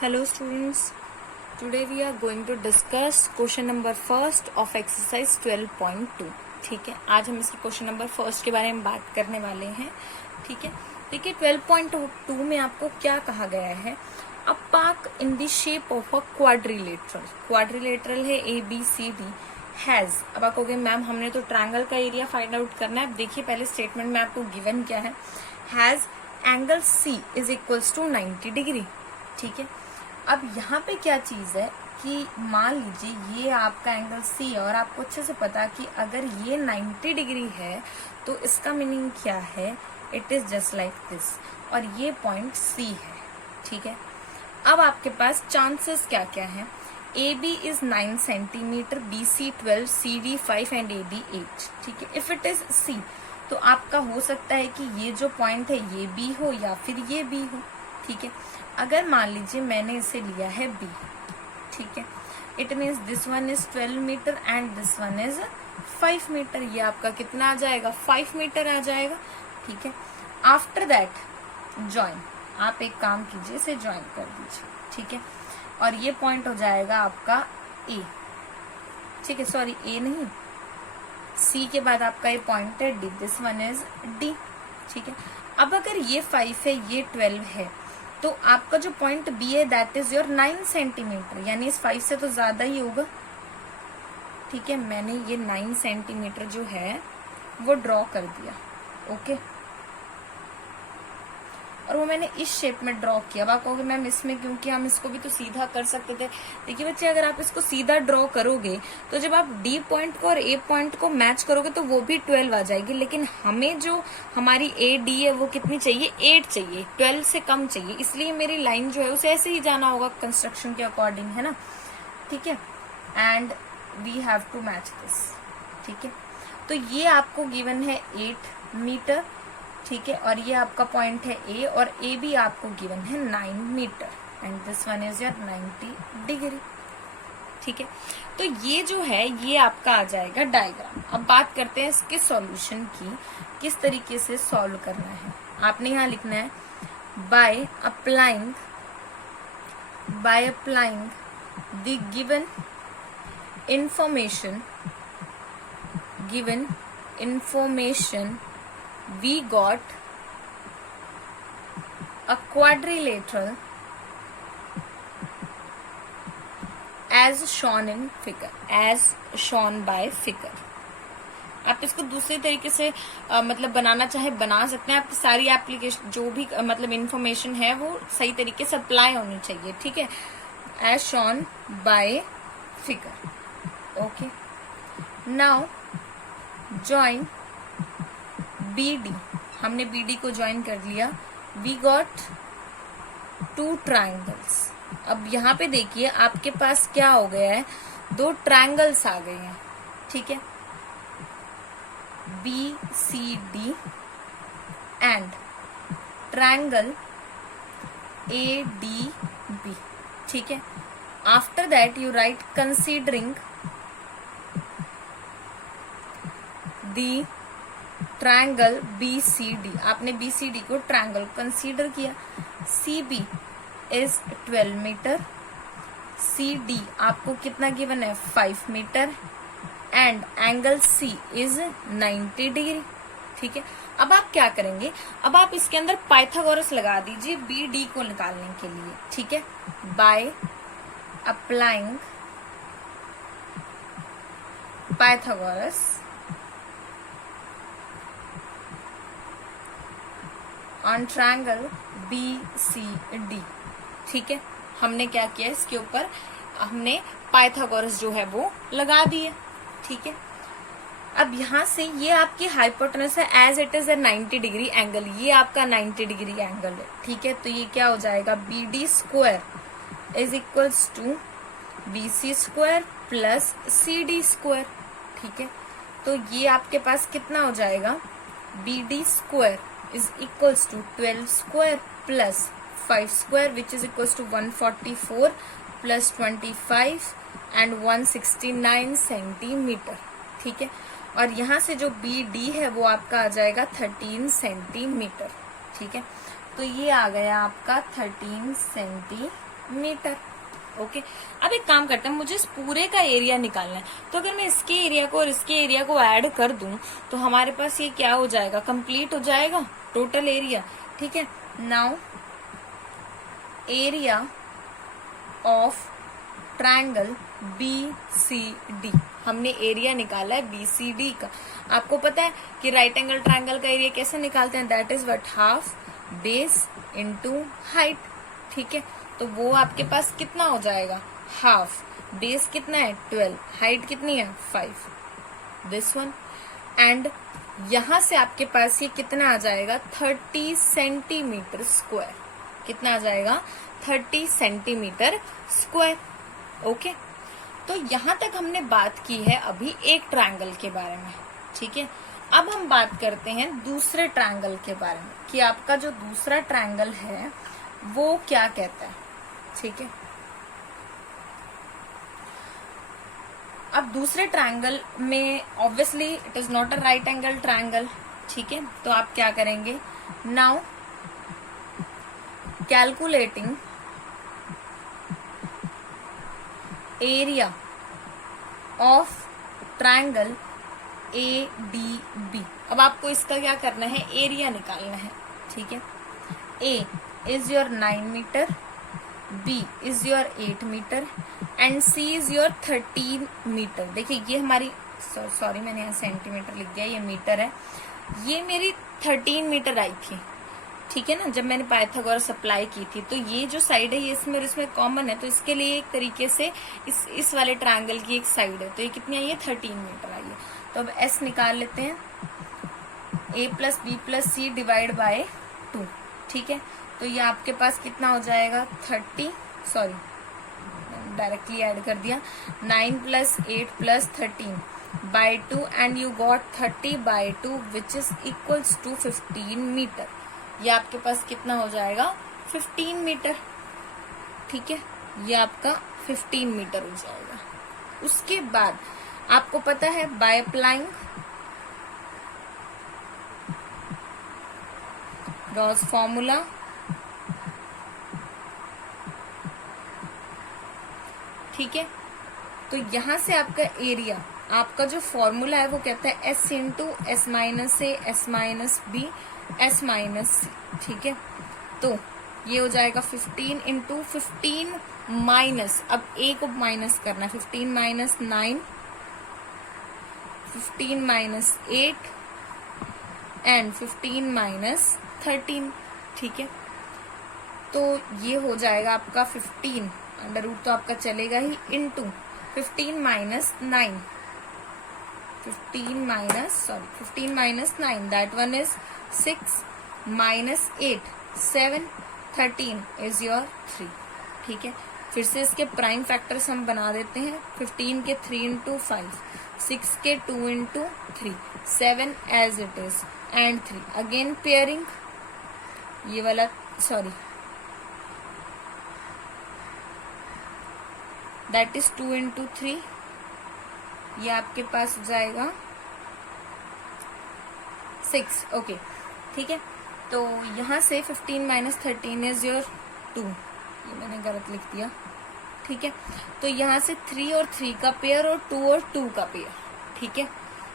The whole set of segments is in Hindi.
Hello students, today we are going to discuss question number first of exercise 12.2. ठीक है, आज हम इसके क्वेश्चन नंबर फर्स्ट के बारे में बात करने वाले हैं. ठीक है, देखिए 12.2 में आपको क्या कहा गया है. A park in the shape of a quadrilateral है A B C D has. अब आप कहोगे मैम हमने तो ट्रायंगल का एरिया फाइंड आउट करना है. देखिए पहले स्टेटमेंट में आपको गिवन क्या है. Has angle C is equals to 90 degree. ठीक है, अब यहाँ पे क्या चीज है कि मान लीजिए ये आपका एंगल सी है और आपको अच्छे से पता कि अगर ये 90 डिग्री है तो इसका मीनिंग क्या है, it is just like this और ये पॉइंट सी है. ठीक है, अब आपके पास चांसेस क्या क्या हैं. A B is 9 centimetre, B C 12, C D 5 and A D 8. ठीक है, इफ इट इज सी तो आपका हो सकता है कि ये जो पॉइंट है ये बी हो या फिर ये बी हो. ठीक है, अगर मान लीजिए मैंने इसे लिया है बी. ठीक है, it means this one is 12 metre and this one is 5 metre. ये आपका कितना आ जाएगा, 5 मीटर आ जाएगा. ठीक है, आफ्टर दैट ज्वाइन, आप एक काम कीजिए इसे ज्वाइन कर दीजिए. ठीक है, और ये पॉइंट हो जाएगा आपका ए. ठीक है, सॉरी ए नहीं, सी के बाद आपका ये पॉइंट है D, this one is D. ठीक है, अब अगर ये 5 है ये 12 है तो आपका जो पॉइंट बी है दैट इज योर 9 सेंटीमीटर, यानी इस 5 से तो ज्यादा ही होगा. ठीक है, मैंने ये 9 सेंटीमीटर जो है वो ड्रॉ कर दिया. ओके, और वो मैंने इस शेप में ड्रॉ किया. अब आप कहोगे मैम इसमें क्योंकि हम इसको भी तो सीधा कर सकते थे. देखिए बच्चे, अगर आप इसको सीधा ड्रॉ करोगे तो जब आप डी पॉइंट को और ए पॉइंट को मैच करोगे तो वो भी 12 आ जाएगी. लेकिन हमें जो हमारी ए डी है वो कितनी चाहिए, 8 चाहिए, 12 से कम चाहिए. इसलिए मेरी लाइन जो है उसे ऐसे ही जाना होगा कंस्ट्रक्शन के अकॉर्डिंग, है ना. ठीक है, and we have to match this. ठीक है, तो ये आपको गिवन है 8 मीटर. ठीक है, और ये आपका पॉइंट है ए और ए भी आपको गिवन है 9 metre and this one is your 90 degree. ठीक है, तो ये जो है ये आपका आ जाएगा डायग्राम. अब बात करते हैं इसके सॉल्यूशन की, किस तरीके से सॉल्व करना है. आपने यहाँ लिखना है by applying the given information we got a quadrilateral as shown by figure. आप इसको दूसरे तरीके से मतलब बनाना चाहे बना सकते हैं. आपकी सारी एप्लीकेशन जो भी मतलब इंफॉर्मेशन है वो सही तरीके से अप्लाई होनी चाहिए. ठीक है, as shown by figure. okay, now join BD. हमने BD को ज्वाइन कर लिया. We got 2 triangles. अब यहाँ पे देखिए आपके पास क्या हो गया है, 2 ट्रायंगल्स आ गए हैं. ठीक है, BCD एंड ट्रायंगल ADB. ठीक है, after that you write considering the triangle BCD. आपने BCD को ट्रायंगल कंसीडर किया. CB इज 12 मीटर, CD आपको कितना गिवन है, 5 metre and angle C is 90 degree. ठीक है, अब आप क्या करेंगे, अब आप इसके अंदर पाइथागोरस लगा दीजिए BD को निकालने के लिए. ठीक है, by applying Pythagoras on triangle BCD. ठीक है, हमने क्या किया, इसके ऊपर हमने पाइथागोरस जो है वो लगा दिए. ठीक है, अब यहां से ये आपकी हाइपोटेनस है as it is a 90 degree angle. ये आपका 90 डिग्री एंगल है. ठीक है, तो ये क्या हो जाएगा, BD square is equals to BC square plus CD square. ठीक है, तो ये आपके पास कितना हो जाएगा, BD square is equals to 12 square plus 5 square which is equals to 144 plus 25 and 169 centimetre. ठीक है, और यहाँ से जो BD है वो आपका आ जाएगा 13 सेंटीमीटर. ठीक है, तो ये आ गया आपका 13 सेंटीमीटर. मीटर। ओके, अब एक काम करते हैं, मुझे इस पूरे का एरिया निकालना है, तो अगर मैं इसके एरिया को और इसके एरिया को ऐड कर दूं तो हमारे पास ये क्या हो जाएगा, कंप्लीट हो जाएगा टोटल एरिया। ठीक है, now area of triangle BCD, हमने एरिया निकाला है BCD का। आपको पता है कि राइट एंगल ट्रायंगल का एरिया कैसे निकालते हैं, that is what, half base into height. ठीक है, तो वो आपके पास कितना हो जाएगा, हाफ, बेस कितना है 12, हाइट कितनी है 5, दिस वन। एंड यहां से आपके पास ये कितना आ जाएगा, 30 सेंटीमीटर स्क्वायर। कितना आ जाएगा, 30 सेंटीमीटर स्क्वायर। ओके, तो यहां तक हमने बात की है अभी एक ट्रायंगल के बारे में। ठीक है, अब हम बात करते हैं दूसरे ट्रायंगल के बारे में कि आपका जो दूसरा ट्रायंगल है वो क्या कहता है। ठीक है, अब दूसरे ट्रायंगल में obviously it is not a right angle triangle. ठीक है, तो आप क्या करेंगे, now calculating area of triangle ADB। अब आपको इसका क्या करना है, एरिया निकालना है। ठीक है, A is your 9 metre, B is your 8 metre and C is your 13 metre. देखिए ये हमारी, सॉरी मैंने यहाँ सेंटीमीटर लिख दिया, ये मीटर है, ये मेरी 13 मीटर आई थी। ठीक है ना, जब मैंने पाइथागोरस अप्लाई की थी, तो ये जो साइड है ये इसमें और इसमें कॉमन है, तो इसके लिए एक तरीके से इस वाले ट्रायंगल की एक साइड है, तो ये कितनी आई है, 13 मीटर आई है। तो अब S निकाल लेते हैं, A plus B plus C divide by 2। ठीक है, तो ये आपके पास कितना हो जाएगा, 30, सॉरी डायरेक्टली ऐड कर दिया, 9 plus 8 plus 13 by 2 and you got 30 by 2 which is equals to 15 metre. ये आपके पास कितना हो जाएगा, 15 मीटर। ठीक है, ये आपका 15 मीटर हो जाएगा। उसके बाद आपको पता है बाय अप्लाइंग गॉस फॉर्मूला, ठीक है, तो यहां से आपका एरिया, आपका जो फॉर्मूला है वो कहता है S into S minus A S minus B S minus C। ठीक है, तो ये हो जाएगा 15 इंटू 15 माइनस, अब A को माइनस करना है, 15 माइनस 9, 15 माइनस 8 एंड 15 माइनस 13। ठीक है, तो ये हो जाएगा आपका 15 अंडर रूट तो आपका चलेगा ही, into 15 minus 9, 15 minus 9 that one is 6 minus 8 7 13 is your 3। ठीक है, फिर से इसके प्राइम फैक्टर्स हम बना देते हैं, 15 के 3 इंटू 5, 6 के 2 into 3, 7 as it is and 3 again pairing, ये वाला सॉरी दैट इज 2 इंटू 3, ये आपके पास हो जाएगा 6। ओके, ठीक है, तो यहां से 15 माइनस 13 इज योर 2, ये मैंने गलत लिख दिया। ठीक है, तो यहां से 3 और 3 का पेयर और 2 और 2 का पेयर। ठीक है,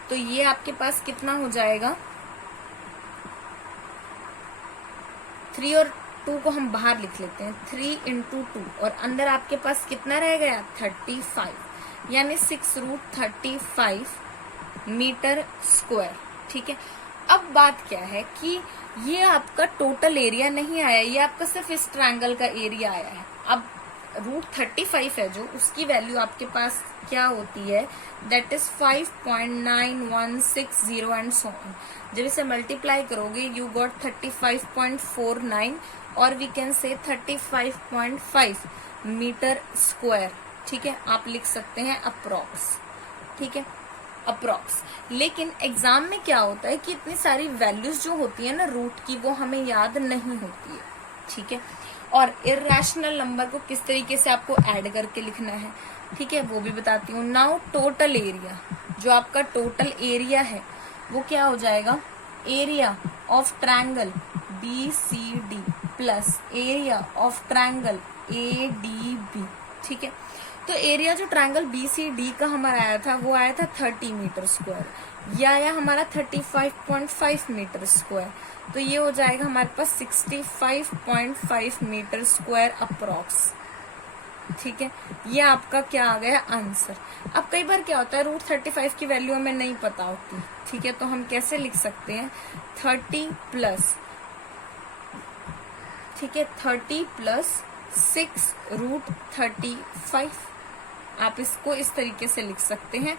तो ये आपके पास कितना हो जाएगा, 3 और 2 को हम बाहर लिख लेते हैं, 3 इंटू 2 और अंदर आपके पास कितना रह गया 35, यानी 6√35 मीटर स्क्वायर। ठीक है, अब बात क्या है कि ये आपका टोटल एरिया नहीं आया, ये आपका सिर्फ इस ट्रायंगल का एरिया आया है। अब √35 है जो, उसकी वैल्यू आपके पास क्या होती है, that is 5.9160 and so on. जब इसे मल्टीप्लाई करोगे यू गॉट 35.49 और we can say 35.5 metre square. ठीक है, आप लिख सकते हैं अप्रॉक्स। ठीक है, अप्रॉक्स। लेकिन एग्जाम में क्या होता है कि इतनी सारी वैल्यूज जो होती है ना रूट की, वो हमें याद नहीं होती है। ठीक है, और इर्रेशनल नंबर को किस तरीके से आपको ऐड करके लिखना है, ठीक है, वो भी बताती हूँ। नाउ टोटल एरिया, जो आपका टोटल एरिया है वो क्या हो जाएगा, area of triangle BCD plus area of triangle ADB। ठीक है, तो एरिया जो ट्रायंगल BCD का हमारा आया था वो आया था 30 मीटर स्क्वायर, या आया हमारा 35.5 मीटर स्क्वायर, तो ये हो जाएगा हमारे पास 65.5 मीटर स्क्वायर अप्रोक्स। ठीक है, ये आपका क्या आ गया आंसर। अब कई बार क्या होता है √35 की वैल्यू हमें नहीं पता होती। ठीक है, तो हम कैसे लिख सकते हैं 30 प्लस, ठीक है 30 प्लस 6√35, आप इसको इस तरीके से लिख सकते हैं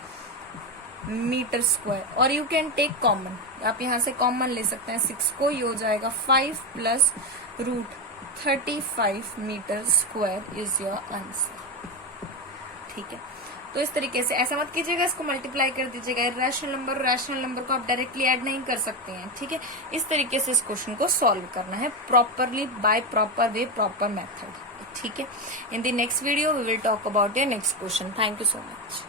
मीटर स्क्वायर। और यू कैन टेक कॉमन, आप यहां से कॉमन ले सकते हैं 6 को, ये हो जाएगा 5 plus √35 metre square is your answer. ठीक है, तो इस तरीके से ऐसा मत कीजिएगा, इसको मल्टीप्लाई कर दीजिएगा। रैशनल नंबर को आप डायरेक्टली ऐड नहीं कर सकते हैं। ठीक है, इस तरीके से इस क्वेश्चन को सॉल्व करना है properly, by proper way, proper method. ठीक है, in the next video we will talk about your next question. Thank you so much.